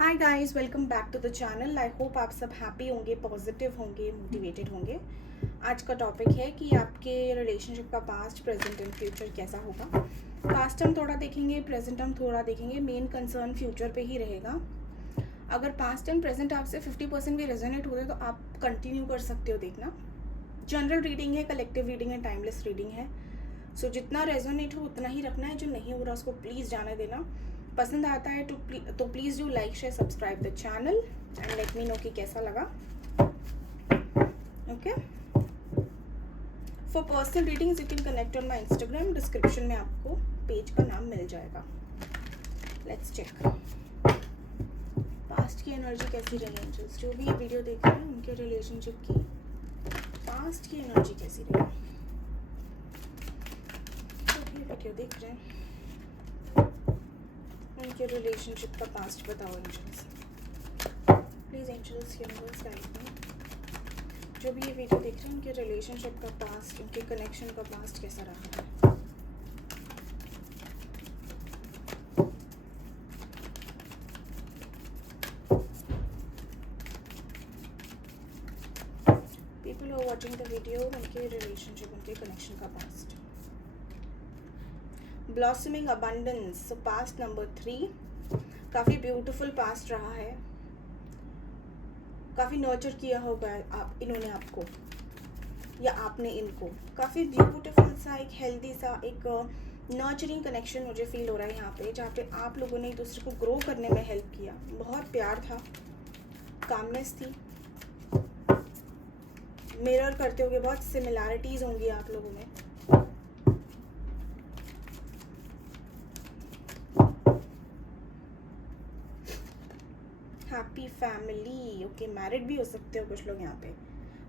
Hi guys, welcome back to the channel. I hope आप सब happy होंगे, positive होंगे, मोटिवेटेड होंगे। आज का टॉपिक है कि आपके रिलेशनशिप का पास्ट, प्रेजेंट एंड फ्यूचर कैसा होगा। पास्ट हम थोड़ा देखेंगे, प्रेजेंट हम थोड़ा देखेंगे। मेन कंसर्न फ्यूचर पे ही रहेगा। अगर पास्ट एंड प्रेजेंट आपसे 50% भी रेजोनेट होते तो आप कंटिन्यू कर सकते हो देखना। जनरल रीडिंग है, कलेक्टिव रीडिंग है, टाइमलेस रीडिंग है। सो जितना रेजोनेट हो उतना ही रखना है, जो नहीं हो रहा उसको प्लीज़ जाने देना। पसंद आता है तो please do like, share, subscribe the channel and let me no कि कैसा लगा। Okay, for personal readings you can connect on my Instagram. Description में आपको पेज का नाम मिल जाएगा। लेट्स चेक पास्ट की एनर्जी कैसी रही एंजल्स। जो भी ये वीडियो देख रहे हैं उनके रिलेशनशिप की पास्ट की एनर्जी कैसी रही। जो भी ये वीडियो देख रहे हैं उनके रिलेशनशिप का पास्ट बताओ angels. Please angels, universe guide me. जो भी ये वीडियो देख रहे हैं उनके रिलेशनशिप का पास्ट, उनके कनेक्शन का पास्ट कैसा रहा है। People who are watching the video, उनके रिलेशनशिप, उनके कनेक्शन का past. Blossoming abundance, so past number 3 काफ़ी ब्यूटीफुल पास्ट रहा है। काफ़ी नर्चर किया होगा आप, इन्होंने आपको या आपने इनको। काफ़ी ब्यूटीफुल सा, एक हेल्दी सा, एक नर्चरिंग कनेक्शन मुझे फील हो रहा है यहाँ पे, जहाँ पे आप लोगों ने एक दूसरे को ग्रो करने में हेल्प किया। बहुत प्यार था, कामनेस थी, मिरर करते होंगे, बहुत सिमिलैरिटीज़ होंगी आप लोगों में। Happy family, okay. मैरिड भी हो सकते हो कुछ लोग यहाँ पे।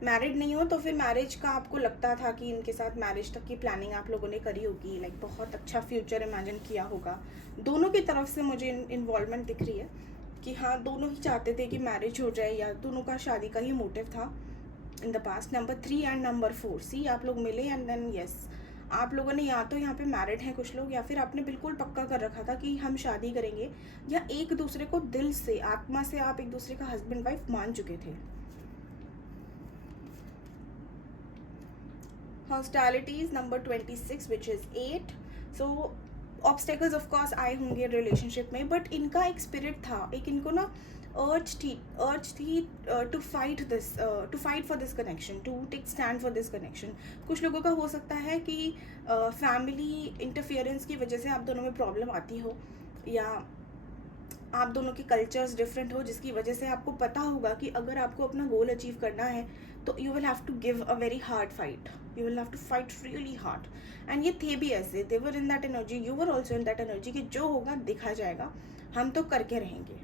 मैरिड नहीं हो तो फिर मैरिज का आपको लगता था कि इनके साथ मैरिज तक की प्लानिंग आप लोगों ने करी होगी, लाइक बहुत अच्छा फ्यूचर इमेजिन किया होगा। दोनों की तरफ से मुझे इन्वॉल्वमेंट दिख रही है कि हाँ, दोनों ही चाहते थे कि मैरिज हो जाए, या दोनों का शादी का ही मोटिव था in the past. Number 3 and number 4, सी आप लोग मिले एंड देन यस, आप लोगों ने या तो यहाँ पे मैरिड हैं कुछ लोग, या फिर आपने बिल्कुल पक्का कर रखा था कि हम शादी करेंगे, या एक दूसरे को दिल से, आत्मा से आप एक दूसरे का हस्बैंड वाइफ मान चुके थे। Hostilities number 26 which is 8। So obstacles of course आए होंगे रिलेशनशिप में, बट इनका एक स्पिरिट था, एक इनको ना अर्ज थी to fight this, to fight for this connection, to take stand for this connection. कुछ लोगों का हो सकता है कि फैमिली इंटरफियरेंस की वजह से आप दोनों में प्रॉब्लम आती हो, या आप दोनों के कल्चर्स डिफरेंट हो, जिसकी वजह से आपको पता होगा कि अगर आपको अपना गोल अचीव करना है तो you will have to give a very hard fight, you will have to fight really hard. And ये थे भी ऐसे, they were in that energy, you were also in that energy कि जो होगा दिखा जाएगा, हम तो करके रहेंगे।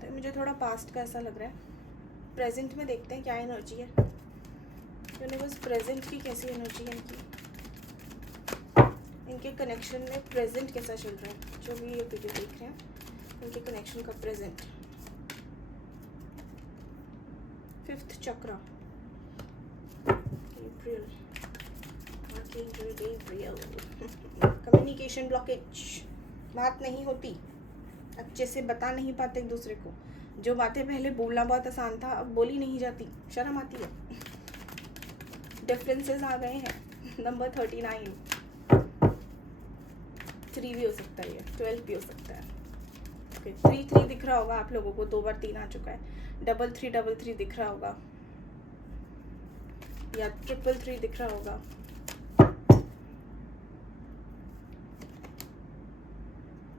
तो मुझे थोड़ा पास्ट का ऐसा लग रहा है। प्रेजेंट में देखते हैं क्या एनर्जी है यूनिवर्स। प्रेजेंट की कैसी एनर्जी है इनकी, इनके कनेक्शन में प्रेजेंट कैसा चल रहा है। जो भी ये वीडियो देख रहे हैं उनके कनेक्शन का प्रेजेंट। 5th चक्र, Gabriel, Archangel Gabriel। Communication blockage, बात नहीं होती, अच्छे से बता नहीं पाते एक दूसरे को। जो बातें पहले बोलना बहुत आसान था अब बोली नहीं जाती, शर्म आती है। डिफरेंसेस आ गए हैं। नंबर 39, 3 भी हो सकता है, 12 भी हो सकता है। ओके, 3 दिख रहा होगा आप लोगों को, 2 बार 3 आ चुका है। 3 दिख रहा होगा, या 3 दिख रहा होगा।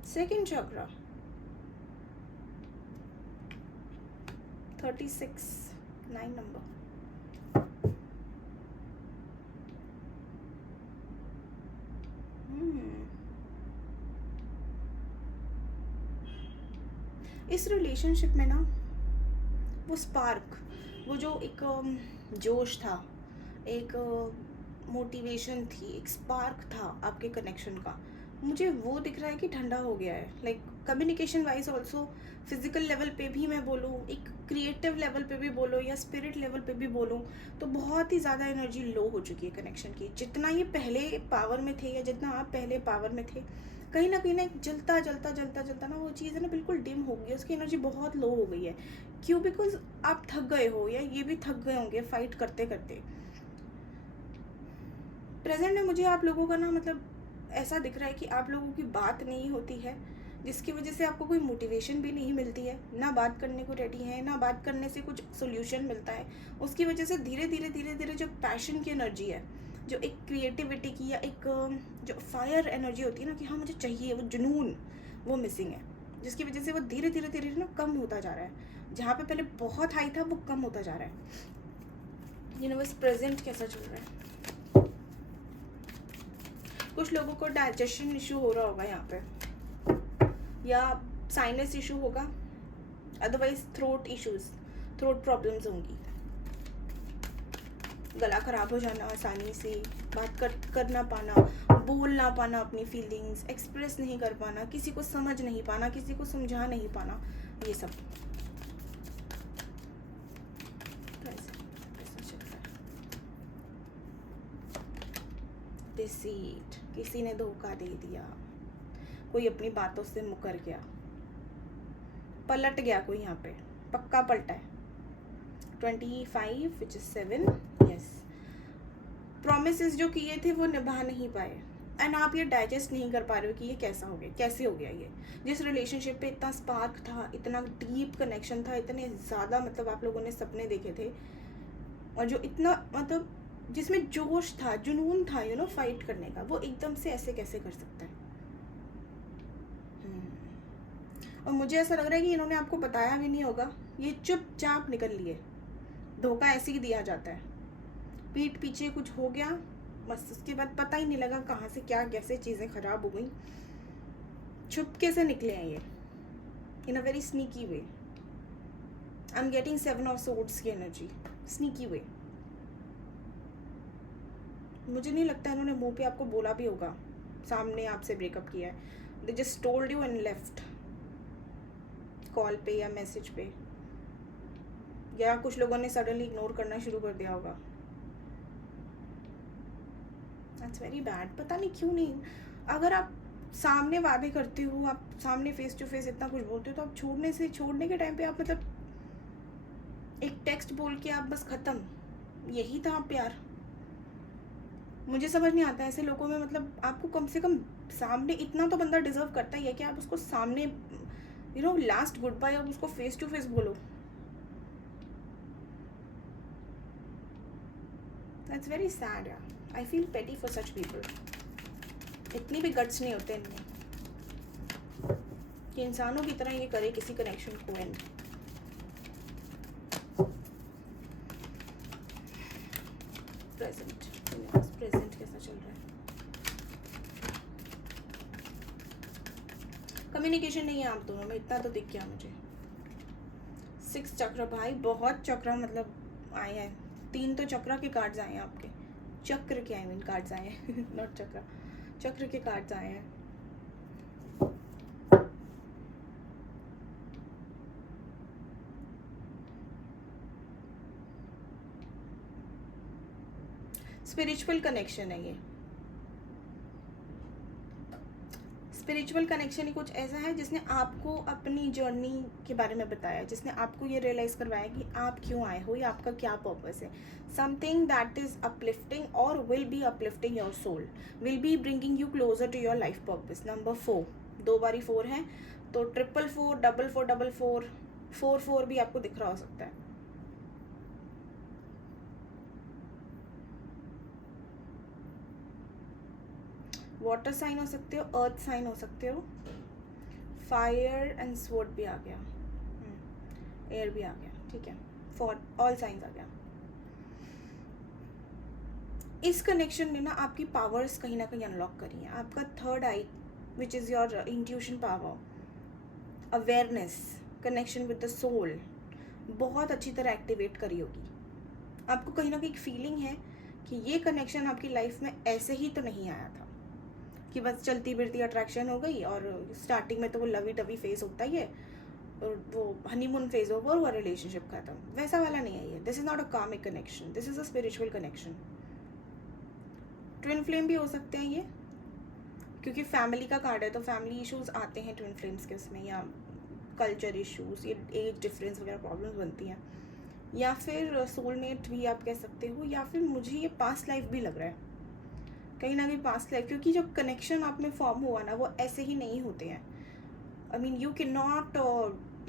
सेकेंड चक्र 36, 9 नंबर। इस रिलेशनशिप में ना वो स्पार्क, वो जो एक जोश था, एक मोटिवेशन थी, एक स्पार्क था आपके कनेक्शन का, मुझे वो दिख रहा है कि ठंडा हो गया है। Like communication wise also, physical level पे भी मैं बोलूँ, एक क्रिएटिव लेवल पे भी बोलूँ, या स्पिरिट लेवल पे भी बोलूँ, तो बहुत ही ज़्यादा एनर्जी लो हो चुकी है कनेक्शन की। जितना ये पहले पावर में थे, या जितना आप पहले पावर में थे, कहीं ना एक जलता जलता जलता जलता ना वो चीज़ है ना बिल्कुल डिम हो गई है, उसकी एनर्जी बहुत लो हो गई है। क्यों? बिकॉज आप थक गए हो, या ये भी थक गए होंगे फाइट करते करते। प्रेजेंट में मुझे आप लोगों का ना मतलब ऐसा दिख रहा है कि आप लोगों की बात नहीं होती है, जिसकी वजह से आपको कोई मोटिवेशन भी नहीं मिलती है, ना बात करने को रेडी है, ना बात करने से कुछ सोल्यूशन मिलता है। उसकी वजह से धीरे धीरे धीरे धीरे जो पैशन की एनर्जी है, जो एक क्रिएटिविटी की, या एक जो फायर एनर्जी होती है ना कि हाँ मुझे चाहिए, वो जुनून, वो मिसिंग है, जिसकी वजह से वो धीरे धीरे धीरे ना कम होता जा रहा है। जहाँ पे पहले बहुत हाई था वो कम होता जा रहा है। यूनिवर्स प्रेजेंट कैसा चल रहा है? कुछ लोगों को डाइजेशन इशू हो रहा होगा यहाँ पे, या साइनस इशू होगा, otherwise throat issues, throat problems होंगी, गला खराब हो जाना आसानी से, बात कर ना पाना, बोल ना पाना, अपनी फीलिंग्स एक्सप्रेस नहीं कर पाना, किसी को समझ नहीं पाना, किसी को समझा नहीं पाना, ये सब डिसीट, किसी ने धोखा दे दिया, कोई अपनी बातों से मुकर गया, पलट गया कोई, यहाँ पे पक्का पलटा है। 25 विच इज 7, यस। प्रोमिसेस जो किए थे वो निभा नहीं पाए, एंड आप ये डाइजेस्ट नहीं कर पा रहे हो कि ये कैसा हो गया, कैसे हो गया ये। जिस रिलेशनशिप पे इतना स्पार्क था, इतना डीप कनेक्शन था, इतने ज़्यादा मतलब आप लोगों ने सपने देखे थे, और जो इतना मतलब जिसमें जोश था, जुनून था, यू नो फाइट करने का, वो एकदम से ऐसे कैसे कर सकता है? और मुझे ऐसा लग रहा है कि इन्होंने आपको बताया भी नहीं होगा, ये चुपचाप निकल लिए। धोखा ऐसे ही दिया जाता है, पीठ पीछे कुछ हो गया बस, उसके बाद पता ही नहीं लगा कहाँ से क्या कैसे चीज़ें ख़राब हो गई, छुपके से निकले हैं ये, in a very sneaky way. I am getting 7 of swords की एनर्जी, स्नीकी वे। मुझे नहीं लगता इन्होंने मुंह पे आपको बोला भी होगा, सामने आपसे ब्रेकअप किया है, they just told you and left, call पे या मैसेज पे, या कुछ लोगों ने सडनली इग्नोर करना शुरू कर दिया होगा। That's very bad. पता नहीं क्यों नहीं, अगर आप सामने वादे करते हो, आप सामने फेस टू फेस इतना कुछ बोलते हो, तो आप छोड़ने के टाइम पे आप मतलब एक टेक्स्ट बोल के आप बस ख़त्म, यही था प्यार। मुझे समझ नहीं आता ऐसे लोगों में, मतलब आपको कम से कम सामने इतना तो बंदा डिजर्व करता ही है कि आप उसको सामने you know last good bye, आप उसको फेस टू फेस बोलो। दैट्स वेरी सैड यार, I feel pity for such people. इतनी भी गट्स नहीं होते इनमें कि इंसानों की तरह ये करे किसी कनेक्शन को एंड। प्रेजेंट कैसा चल रहा है? कम्युनिकेशन नहीं है आप दोनों में, इतना तो दिख गया मुझे। 6 चक्र भाई, बहुत चक्र मतलब आए हैं, 3 तो चक्र के कार्ड्स आए हैं आपके, चक्र के आई मीन कार्ड्स आए हैं नॉट चक्र, चक्र के कार्ड्स आए हैं। स्पिरिचुअल कनेक्शन है ये, स्पिरिचुअल कनेक्शन ही कुछ ऐसा है जिसने आपको अपनी जर्नी के बारे में बताया, जिसने आपको ये रियलाइज़ करवाया कि आप क्यों आए हो, या आपका क्या पर्पस है। समथिंग दैट इज़ अपलिफ्टिंग और will be uplifting your soul, will be bringing you closer to your life purpose. Number 4, 2 बारी 4 है, तो 444, 4444, 44 भी आपको दिख रहा हो सकता है। वाटर साइन हो सकते हो, अर्थ साइन हो सकते हो, फायर एंड स्वॉर्ड भी आ गया, एयर भी आ गया, ठीक है, फॉर ऑल साइंस आ गया। इस कनेक्शन ने ना आपकी पावर्स कहीं ना कहीं अनलॉक करी है। आपका third eye which is your intuition power, awareness, connection with the soul बहुत अच्छी तरह एक्टिवेट करी होगी। आपको कहीं ना कहीं फीलिंग है कि ये कनेक्शन आपकी लाइफ में ऐसे ही तो नहीं आया था कि बस चलती फिरती अट्रैक्शन हो गई, और स्टार्टिंग में तो वो लवी डवी फेज होता ही है, और वो हनीमून फेज ओवर हुआ, रिलेशनशिप खत्म, वैसा वाला नहीं है ये। This is not a karmic connection, this is a spiritual connection. Twin flame भी हो सकते हैं ये, क्योंकि फैमिली का कार्ड है तो फैमिली इश्यूज आते हैं ट्विन फ्लेम्स के उसमें, या कल्चर इश्यूज, ये एज डिफरेंस वगैरह प्रॉब्लम्स बनती हैं, या फिर सोलमेट भी आप कह सकते हो, या फिर मुझे ये पास्ट लाइफ भी लग रहा है कहीं ना कहीं, पास्ट लाइफ, क्योंकि जो कनेक्शन आप में फॉर्म हुआ ना वो ऐसे ही नहीं होते हैं. I mean you can not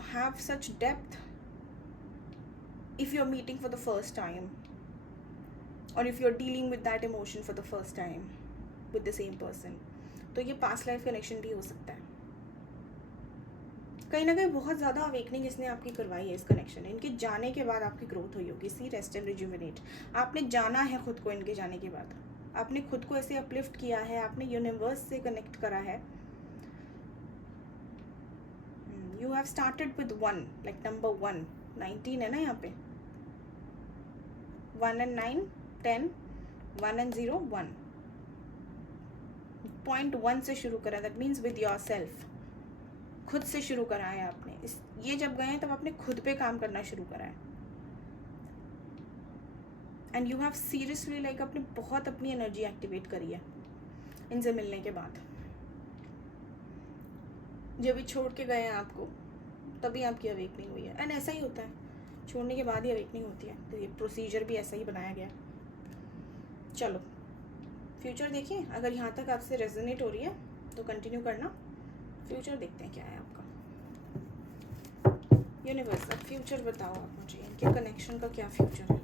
have such depth if you're meeting for the first time, or if you're dealing with that emotion for the first time with the same person. तो ये past life connection भी हो सकता है. कहीं ना कहीं बहुत ज़्यादा अवेकनिंग इसने आपकी करवाई है इस कनेक्शन ने. इनके जाने के बाद आपकी ग्रोथ हुई होगी. सी रेस्ट एंड रिजुविनेट. आपने जाना है खुद को इनके जाने के बाद. आपने खुद को ऐसे अपलिफ्ट किया है, आपने यूनिवर्स से कनेक्ट करा है. You have started with 1, like number 1. 19 है ना यहाँ पे. 1 and 9, 10, 1 and 0, 1. पॉइंट 1 से शुरू करा. That means with your self. खुद से शुरू करा है आपने. ये जब गए हैं तब आपने खुद पे काम करना शुरू करा है. And you have seriously like आपने बहुत अपनी एनर्जी एक्टिवेट करी है इनसे मिलने के बाद. जब भी छोड़ के गए हैं आपको तभी आपकी अवेकनिंग हुई है. एंड ऐसा ही होता है, छोड़ने के बाद ही अवेकनिंग होती है. तो ये प्रोसीजर भी ऐसा ही बनाया गया. चलो फ्यूचर देखिए. अगर यहाँ तक आपसे रेजोनेट हो रही है तो कंटिन्यू करना. फ्यूचर देखते हैं क्या है आपका. यूनिवर्स अब फ्यूचर बताओ आप मुझे. इनके कनेक्शन का क्या फ्यूचर है.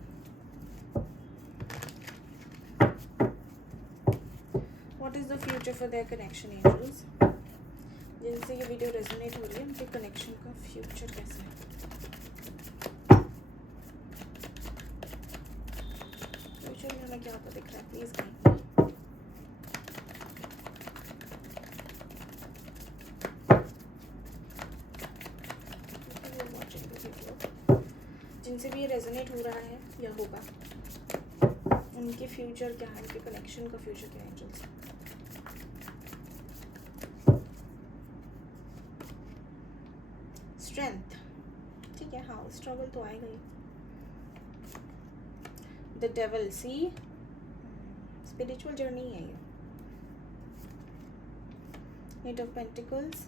What is the future for their connection angels. जिनसे ये वीडियो रेजोनेट हो रही है उनके कनेक्शन का फ्यूचर कैसा है. फ्यूचर में क्या आपको दिख रहा है प्लीज गाइड. जिनसे भी ये रेजोनेट हो रहा है या होगा उनके फ्यूचर क्या है, उनके कनेक्शन का फ्यूचर क्या है एंजल्स. स्ट्रेंथ. ठीक है, हाँ स्ट्रगल तो आएगा ही. The devil. See spiritual journey है ये. Eight of pentacles.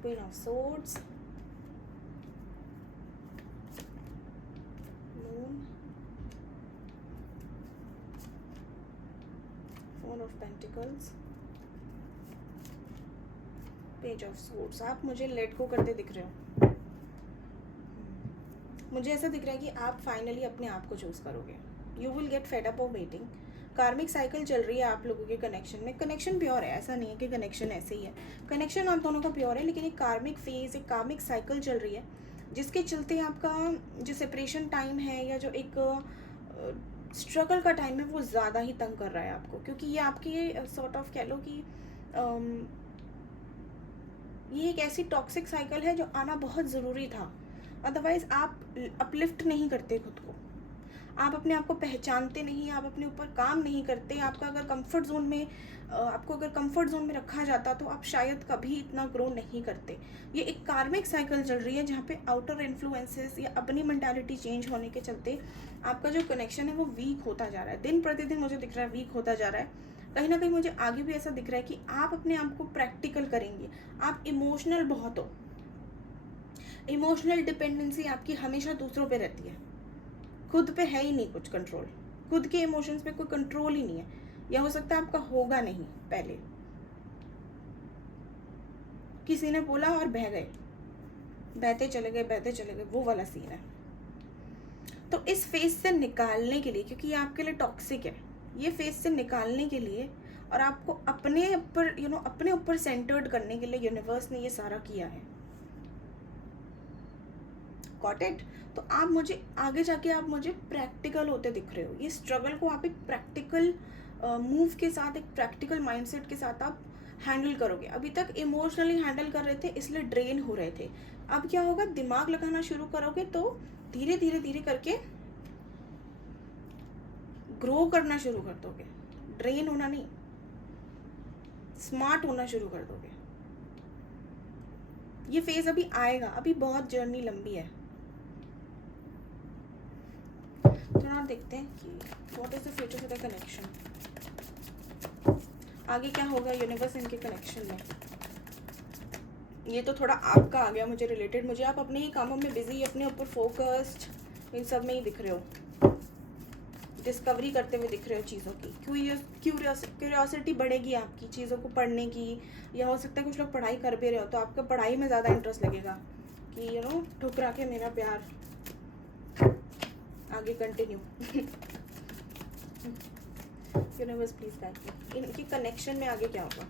Queen of swords. Moon. Four of pentacles. Page of swords. आप मुझे लेट गो करते दिख रहे हो. मुझे ऐसा दिख रहा है कि आप फाइनली अपने आप को चूज करोगे. You will get fed up of waiting. कार्मिक साइकिल चल रही है आप लोगों के कनेक्शन में. कनेक्शन प्योर है, ऐसा नहीं है कि कनेक्शन ऐसे ही है. कनेक्शन आप दोनों का प्योर है, लेकिन एक कार्मिक फेज, एक कार्मिक साइकिल चल रही है जिसके चलते आपका जो सेपरेशन टाइम है या जो एक स्ट्रगल का टाइम है वो ज़्यादा ही तंग कर रहा है आपको. क्योंकि ये आपकी सॉर्ट ऑफ कह लो कि ये एक ऐसी टॉक्सिक साइकिल है जो आना बहुत ज़रूरी था. अदरवाइज़ आप अपलिफ्ट नहीं करते खुद को. आप अपने आप को पहचानते नहीं, आप अपने ऊपर काम नहीं करते. आपका अगर कंफर्ट जोन में आपको अगर कंफर्ट जोन में रखा जाता तो आप शायद कभी इतना ग्रो नहीं करते. ये एक कार्मिक साइकिल चल रही है जहाँ पे आउटर इन्फ्लुएंसेस या अपनी मेंटालिटी चेंज होने के चलते आपका जो कनेक्शन है वो वीक होता जा रहा है. दिन प्रतिदिन मुझे दिख रहा है वीक होता जा रहा है. कहीं ना कहीं मुझे आगे भी ऐसा दिख रहा है कि आप अपने आप को प्रैक्टिकल करेंगे. आप इमोशनल बहुत हो. इमोशनल डिपेंडेंसी आपकी हमेशा दूसरों पे रहती है. खुद पे है ही नहीं कुछ कंट्रोल. खुद के इमोशंस पे कोई कंट्रोल ही नहीं है, या हो सकता है आपका होगा नहीं. पहले किसी ने बोला और बह गए, बहते चले गए, वो वाला सीन है. तो इस फेज से निकालने के लिए, क्योंकि ये आपके लिए टॉक्सिक है, ये फेज से निकालने के लिए और आपको अपने ऊपर अपने ऊपर सेंटर्ड करने के लिए यूनिवर्स ने ये सारा किया है. Got it. तो आप मुझे आगे जाके आप मुझे प्रैक्टिकल होते दिख रहे हो. ये स्ट्रगल को आप एक प्रैक्टिकल मूव के साथ, एक प्रैक्टिकल माइंडसेट के साथ आप हैंडल करोगे. अभी तक इमोशनली हैंडल कर रहे थे इसलिए ड्रेन हो रहे थे. अब क्या होगा, दिमाग लगाना शुरू करोगे तो धीरे धीरे करके ग्रो करना शुरू कर दोगे. ड्रेन होना नहीं, स्मार्ट होना शुरू कर दोगे. ये फेज अभी आएगा, अभी बहुत जर्नी लंबी है. थोड़ा और देखते हैं कि what is the future for the connection. आगे क्या होगा यूनिवर्स इनके कनेक्शन में। ये तो थोड़ा आपका आ गया मुझे रिलेटेड, मुझे आप अपने ही कामों में बिजी, अपने ऊपर फोकस्ड, इन सब में ही दिख रहे हो, डिस्कवरी करते हुए दिख रहे हो चीज़ों की। क्यूरियोसिटी बढ़ेगी आपकी चीज़ों को पढ़ने की, या हो सकता है कुछ लोग पढ़ाई कर भी रहे हो तो आपका पढ़ाई में ज़्यादा इंटरेस्ट लगेगा कि ठुकरा के मेरा प्यार आगे continue. Universe please guide me, इनके कनेक्शन में आगे क्या होगा।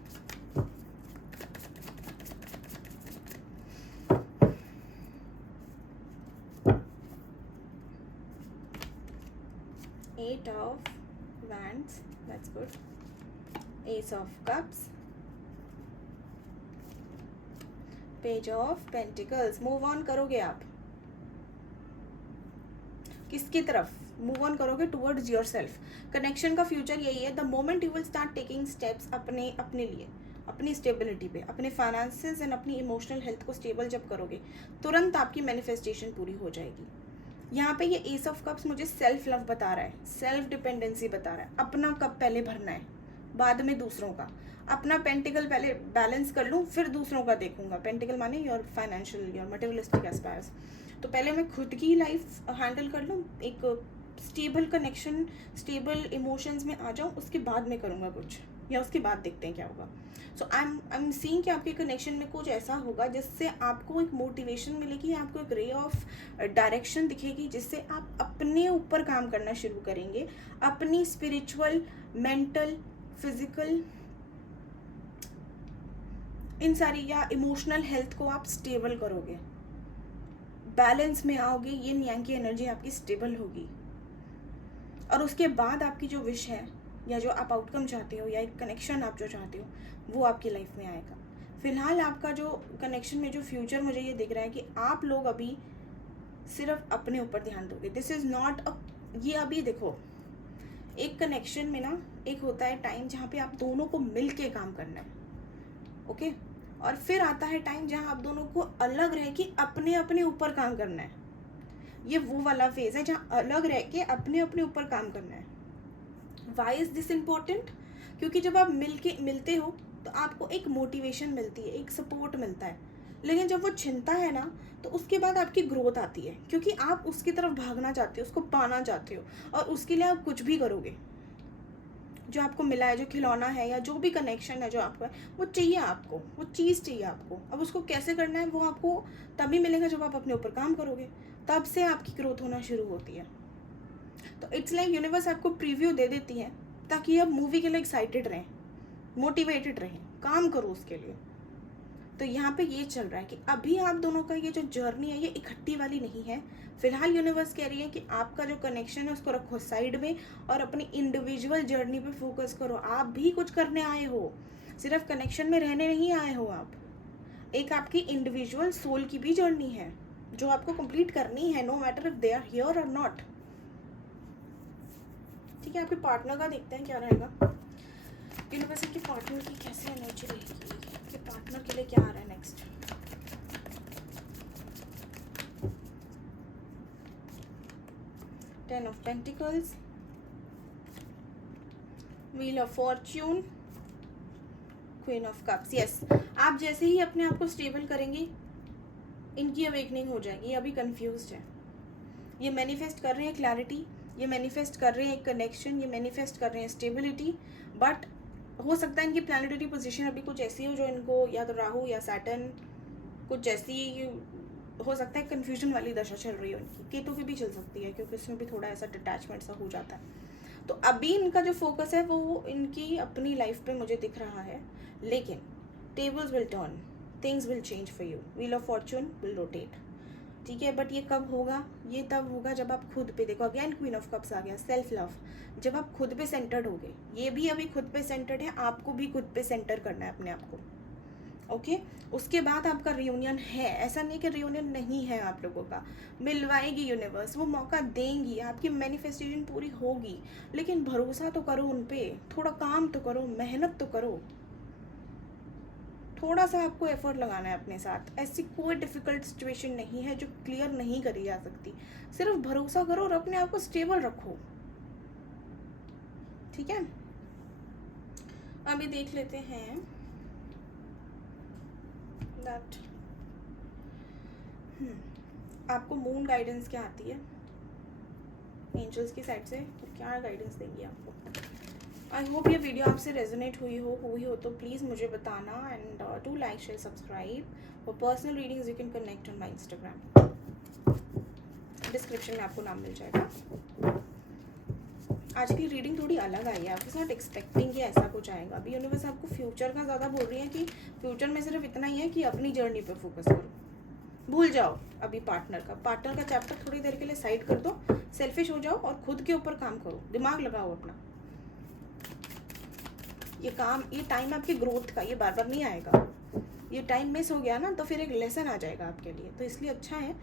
Eight of Wands, that's good. Ace of Cups, Page of Pentacles. Move on करोगे आप किसकी तरफ? मूव ऑन करोगे टूवर्ड्स योर सेल्फ। कनेक्शन का फ्यूचर यही है, the moment you will start taking steps अपने लिए, अपनी स्टेबिलिटी पे, अपने फाइनेंसेस एंड अपनी इमोशनल हेल्थ को स्टेबल जब करोगे तुरंत आपकी मैनिफेस्टेशन पूरी हो जाएगी। यहाँ पे ये एस ऑफ कप्स मुझे सेल्फ लव बता रहा है, सेल्फ डिपेंडेंसी बता रहा है। अपना कप पहले भरना है, बाद में दूसरों का। अपना पेंटिकल पहले बैलेंस कर लूँ, फिर दूसरों का देखूंगा। पेंटिकल माने your financial, your materialistic aspires. तो पहले मैं खुद की लाइफ हैंडल कर लूँ, एक स्टेबल कनेक्शन, स्टेबल इमोशंस में आ जाऊँ, उसके बाद में करूँगा कुछ, या उसके बाद देखते हैं क्या होगा। सो आई एम सीइंग कि आपके कनेक्शन में कुछ ऐसा होगा जिससे आपको एक मोटिवेशन मिलेगी, आपको एक रे ऑफ डायरेक्शन दिखेगी, जिससे आप अपने ऊपर काम करना शुरू करेंगे, अपनी स्पिरिचुअल, मेंटल, फिजिकल, इन सारी या इमोशनल हेल्थ को आप स्टेबल करोगे, बैलेंस में आओगे। ये यांग की एनर्जी आपकी स्टेबल होगी, और उसके बाद आपकी जो विश है या जो आप आउटकम चाहते हो या एक कनेक्शन आप जो चाहते हो वो आपकी लाइफ में आएगा। फिलहाल आपका जो कनेक्शन में जो फ्यूचर मुझे ये दिख रहा है कि आप लोग अभी सिर्फ अपने ऊपर ध्यान दोगे। दिस इज़ नॉट अ, ये अभी देखो, एक कनेक्शन में ना एक होता है टाइम जहाँ पे आप दोनों को मिल के काम करना है, ओके, और फिर आता है टाइम जहाँ आप दोनों को अलग रह के अपने अपने ऊपर काम करना है। ये वो वाला फेज है जहाँ अलग रह के अपने अपने ऊपर काम करना है। Why is this important? क्योंकि जब आप मिलते हो तो आपको एक मोटिवेशन मिलती है, एक सपोर्ट मिलता है। लेकिन जब वो छिनता है ना तो उसके बाद आपकी ग्रोथ आती है, क्योंकि आप उसकी तरफ भागना चाहते हो, उसको पाना चाहते हो, और उसके लिए आप कुछ भी करोगे। जो आपको मिला है, जो खिलौना है या जो भी कनेक्शन है जो आपको है, वो चाहिए आपको, वो चीज़ चाहिए आपको। अब उसको कैसे करना है वो आपको तभी मिलेगा जब आप अपने ऊपर काम करोगे, तब से आपकी ग्रोथ होना शुरू होती है। तो इट्स लाइक यूनिवर्स आपको प्रीव्यू दे देती है ताकि आप मूवी के लिए एक्साइटेड रहें, मोटिवेटेड रहें, काम करो उसके लिए। तो यहाँ पे ये चल रहा है कि अभी आप दोनों का ये जो जर्नी है ये इकट्ठी वाली नहीं है। फिलहाल यूनिवर्स कह रही है कि आपका जो कनेक्शन है उसको रखो साइड में और अपनी इंडिविजुअल जर्नी पे फोकस करो। आप भी कुछ करने आए हो, सिर्फ कनेक्शन में रहने नहीं आए हो आप। एक आपकी इंडिविजुअल सोल की भी जर्नी है जो आपको कंप्लीट करनी है, no matter if they are here और नॉट। ठीक है, आपके पार्टनर का देखते हैं क्या रहेगा। यूनिवर्स के पार्टनर की कैसे एनर्जी रहेगी, आपके पार्टनर के लिए क्या आ रहा है next. Ten of pentacles, wheel of Fortune, queen of cups. Yes, आप जैसे ही अपने आप को स्टेबल करेंगे इनकी अवेकनिंग हो जाएगी। अभी कंफ्यूज्ड है, ये मैनिफेस्ट कर रहे हैं क्लैरिटी, ये मैनिफेस्ट कर रहे हैं एक कनेक्शन, ये मैनिफेस्ट कर रहे हैं स्टेबिलिटी, बट हो सकता है इनकी प्लानिटरी पोजीशन अभी कुछ ऐसी हो जो इनको या तो राहु या सैटर्न कुछ ऐसी हो सकता है कन्फ्यूजन वाली दशा चल रही है उनकी। केतु की भी चल सकती है क्योंकि उसमें भी थोड़ा ऐसा डिटैचमेंट सा हो जाता है। तो अभी इनका जो फोकस है वो इनकी अपनी लाइफ पे मुझे दिख रहा है, लेकिन tables will turn, things will change for you, wheel of Fortune will rotate. ठीक है, बट ये कब होगा? ये तब होगा जब आप खुद पे देखो। अगेन क्वीन ऑफ कप्स आ गया, सेल्फ लव। जब आप खुद पे सेंटर्ड होगे, ये भी अभी खुद पे सेंटर्ड है, आपको भी खुद पे सेंटर करना है अपने आप को, ओके। उसके बाद आपका रियूनियन है, ऐसा नहीं कि रियूनियन नहीं है आप लोगों का, मिलवाएगी यूनिवर्स, वो मौका देंगी, आपकी मैनिफेस्टेशन पूरी होगी। लेकिन भरोसा तो करो उन पे, थोड़ा काम तो करो, मेहनत तो करो। थोड़ा सा आपको एफर्ट लगाना है अपने साथ। ऐसी कोई डिफ़िकल्ट सिचुएशन नहीं है जो क्लियर नहीं करी जा सकती। सिर्फ भरोसा करो और अपने आप को स्टेबल रखो, ठीक है। अभी देख लेते हैं दैट आपको मून गाइडेंस क्या आती है एंजल्स की साइड से, तो क्या गाइडेंस देंगी आपको। आई होप ये वीडियो आपसे रेजोनेट हुई हो तो प्लीज़ मुझे बताना, and do like share subscribe. For personal readings you can connect on my Instagram, description में आपको नाम मिल जाएगा। आज की रीडिंग थोड़ी अलग आई है, आपके साथ एक्सपेक्टिंग कि ऐसा कुछ आएगा। अभी यूनिवर्स आपको फ्यूचर का ज़्यादा बोल रही है कि फ्यूचर में सिर्फ इतना ही है कि अपनी जर्नी पर फोकस करो, भूल जाओ अभी पार्टनर का चैप्टर थोड़ी देर के लिए साइड कर दो, सेल्फिश हो जाओ और खुद के ऊपर काम करो, दिमाग लगाओ अपना। ये टाइम आपकी ग्रोथ का, ये बार बार नहीं आएगा। ये टाइम मिस हो गया ना तो फिर एक लेसन आ जाएगा आपके लिए, तो इसलिए अच्छा है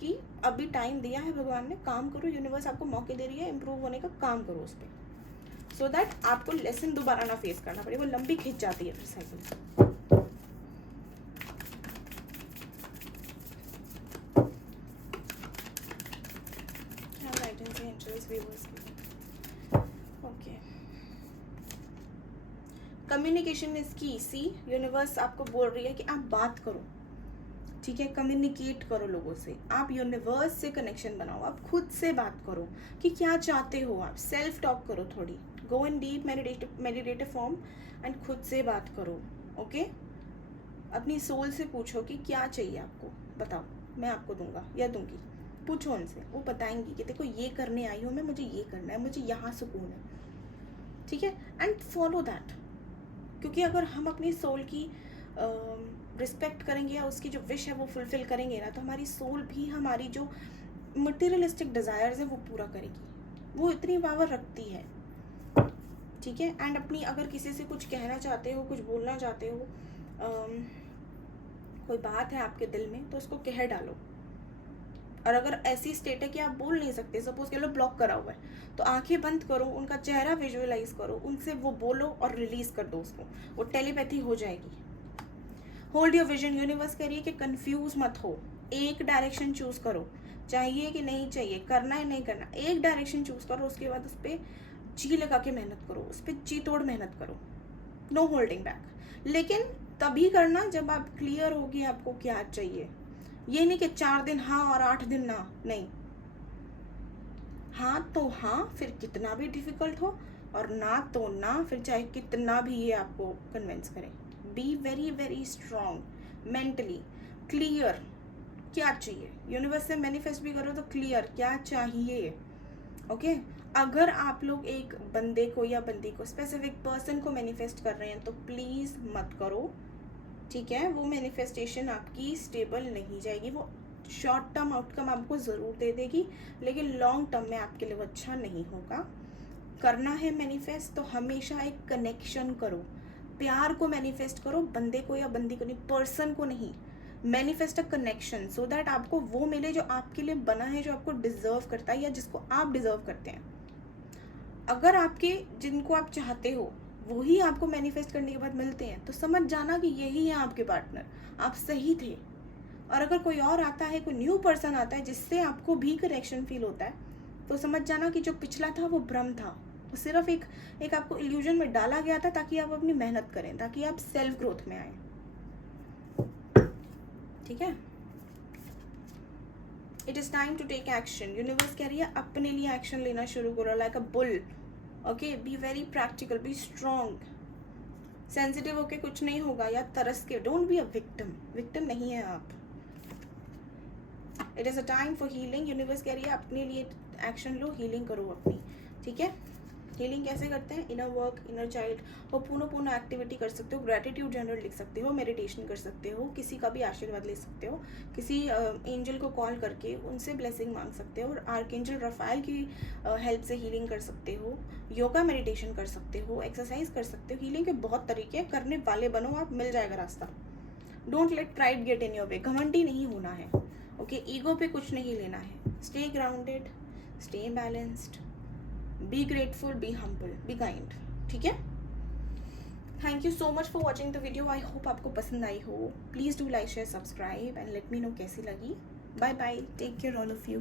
कि अभी टाइम दिया है भगवान ने, काम करो। यूनिवर्स आपको मौके दे रही है इम्प्रूव होने का, काम करो उस पर, सो दैट आपको लेसन दोबारा ना फेस करना पड़े, वो लंबी खिंच जाती है फिर साइकिल। ओके, कम्युनिकेशन इज की। सी यूनिवर्स आपको बोल रही है कि आप बात करो, ठीक है, कम्युनिकेट करो लोगों से, आप यूनिवर्स से कनेक्शन बनाओ, आप खुद से बात करो कि क्या चाहते हो आप, सेल्फ टॉक करो थोड़ी, go in deep meditative form and खुद से बात करो। ओके, अपनी सोल से पूछो कि क्या चाहिए आपको, बताओ मैं आपको दूंगा या दूंगी। पूछो उनसे, वो बताएंगी कि देखो ये करने आई हूँ मैं, मुझे ये करना है, मुझे यहाँ सुकून है, ठीक है, एंड फॉलो दैट। क्योंकि अगर हम अपनी सोल की रिस्पेक्ट करेंगे या उसकी जो विश है वो फुलफिल करेंगे ना, तो हमारी सोल भी हमारी जो मटेरियलिस्टिक डिज़ायर्स है वो पूरा करेगी, वो इतनी पावर रखती है, ठीक है। एंड अपनी अगर किसी से कुछ कहना चाहते हो, कुछ बोलना चाहते हो, कोई बात है आपके दिल में, तो उसको कह डालो। और अगर ऐसी स्टेट है कि आप बोल नहीं सकते, सपोज कह लो ब्लॉक करा हुआ है, तो आंखें बंद करो, उनका चेहरा विजुअलाइज करो, उनसे वो बोलो और रिलीज कर दो उसको, वो टेलीपैथी हो जाएगी। होल्ड योर विजन, यूनिवर्स करिए कि कंफ्यूज मत हो, एक डायरेक्शन चूज करो, चाहिए कि नहीं चाहिए, करना है नहीं करना, एक डायरेक्शन चूज करो, उसके बाद उस पर जी लगा के मेहनत करो, उस पर जी तोड़ मेहनत करो, नो होल्डिंग बैक। लेकिन तभी करना जब आप क्लियर होगी आपको क्या चाहिए। ये नहीं कि 4 दिन हाँ और 8 दिन ना, नहीं, हाँ तो हाँ फिर कितना भी डिफिकल्ट हो, और ना तो ना फिर चाहे कितना भी ये आपको कन्विंस करें। Be very very strong, mentally clear, क्या चाहिए यूनिवर्स से मैनिफेस्ट भी करो तो क्लियर क्या चाहिए। ओके, अगर आप लोग एक बंदे को या बंदी को, स्पेसिफिक पर्सन को मैनिफेस्ट कर रहे हैं तो प्लीज़ मत करो, ठीक है। वो मैनिफेस्टेशन आपकी स्टेबल नहीं जाएगी, वो शॉर्ट टर्म आउटकम आपको ज़रूर दे देगी, लेकिन लॉन्ग टर्म में आपके लिए वो अच्छा नहीं होगा। करना है मैनिफेस्ट तो हमेशा एक कनेक्शन करो, प्यार को मैनिफेस्ट करो, बंदे को या बंदी को नहीं, पर्सन को नहीं, manifest a connection, so that आपको वो मिले जो आपके लिए बना है, जो आपको डिजर्व करता है या जिसको आप डिजर्व करते हैं। अगर आपके जिनको आप चाहते हो वही आपको मैनिफेस्ट करने के बाद मिलते हैं, तो समझ जाना कि यही है आपके पार्टनर, आप सही थे। और अगर कोई और आता है, कोई न्यू पर्सन आता है जिससे आपको भी कनेक्शन फील होता है, तो समझ जाना कि जो पिछला था वो भ्रम था, वो सिर्फ एक आपको इल्यूजन में डाला गया था ताकि आप अपनी मेहनत करें, ताकि आप सेल्फ ग्रोथ में आए, ठीक है। It is time to take action, universe कह रही है अपने लिए एक्शन लेना शुरू करो, like a bull. Okay, be very practical, be strong, sensitive होके कुछ नहीं होगा या तरस के, don't be a victim, victim नहीं है आप। It is a time for healing, universe कह रही है अपने लिए एक्शन लो, हीलिंग करो अपनी, ठीक है। हीलिंग कैसे करते हैं, इनर वर्क, इनर चाइल्ड, और पूर्ण एक्टिविटी कर सकते हो, ग्रेटिट्यूड जर्नल लिख सकते हो, मेडिटेशन कर सकते हो, किसी का भी आशीर्वाद ले सकते हो, किसी एंजल को कॉल करके उनसे ब्लेसिंग मांग सकते हो, और आर्कएंजल रफाइल की हेल्प से हीलिंग कर सकते हो, योगा मेडिटेशन कर सकते हो, एक्सरसाइज कर सकते हो। हीलिंग के बहुत तरीके, करने वाले बनो आप, मिल जाएगा रास्ता। Don't let pride get in your way, घमंडी नहीं होना है, ओके, ईगो पे कुछ नहीं लेना है, stay grounded, stay balanced, be grateful, be humble, be kind, ठीक है। Thank you so much for watching the video. I hope आपको पसंद आई हो. Please do like share subscribe and let me know कैसी लगी. Bye bye. Take care all of you.